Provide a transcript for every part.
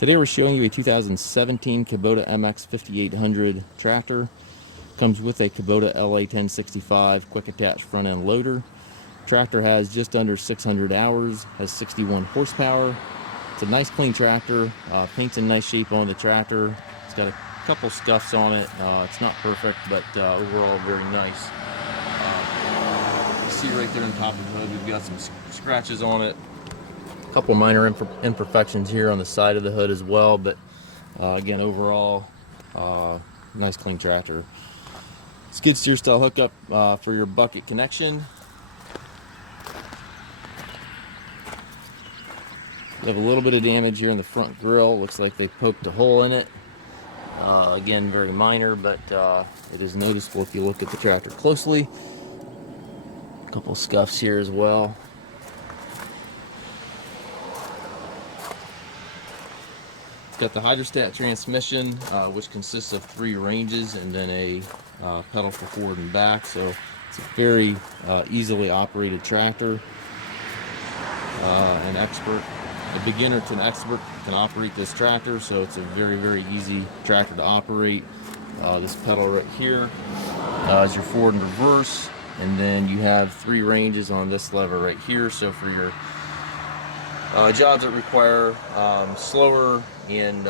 Today we're showing you a 2017 Kubota MX5800 tractor. Comes with a Kubota LA1065 quick attach front end loader. Tractor has just under 600 hours, has 61 horsepower. It's a nice clean tractor, paint's in nice shape on the tractor. It's got a couple scuffs on it. It's not perfect, but overall very nice. You see right there on top of the hood, we've got some scratches on it. A couple minor imperfections here on the side of the hood as well, but again, overall, nice clean tractor. Skid steer style hookup for your bucket connection. You have a little bit of damage here in the front grille. Looks like they poked a hole in it. Again, very minor, but it is noticeable if you look at the tractor closely. A couple scuffs here as well. Got the hydrostat transmission, which consists of 3 ranges and then a pedal for forward and back. So it's a very easily operated tractor. An expert, a beginner to an expert can operate this tractor. So it's a very, very easy tractor to operate. This pedal right here is your forward and reverse, and then you have 3 ranges on this lever right here. So for your jobs that require slower and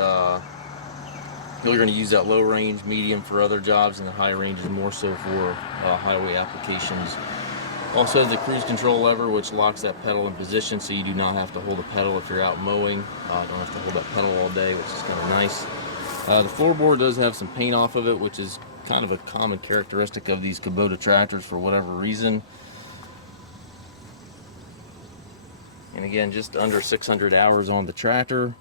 you're going to use that low range, medium for other jobs, and the high range is more so for highway applications. Also has the cruise control lever, which locks that pedal in position, so you do not have to hold the pedal if you're out mowing. Don't have to hold that pedal all day, which is kind of nice. The floorboard does have some paint off of it, which is kind of a common characteristic of these Kubota tractors for whatever reason. And again, just under 600 hours on the tractor.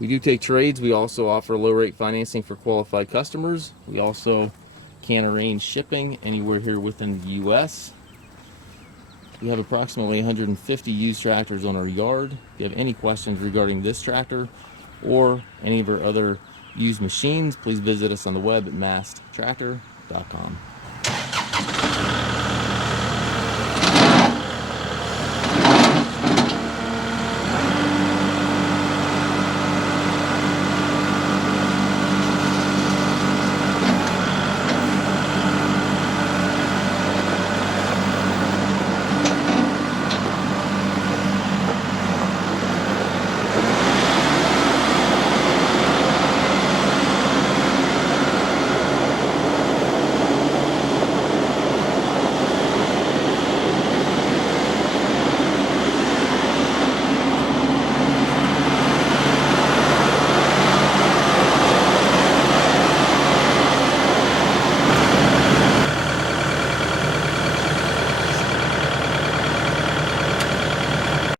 We do take trades. We also offer low rate financing for qualified customers. We also can arrange shipping anywhere here within the US. We have approximately 150 used tractors on our yard. If you have any questions regarding this tractor or any of our other used machines, please visit us on the web at masttractor.com.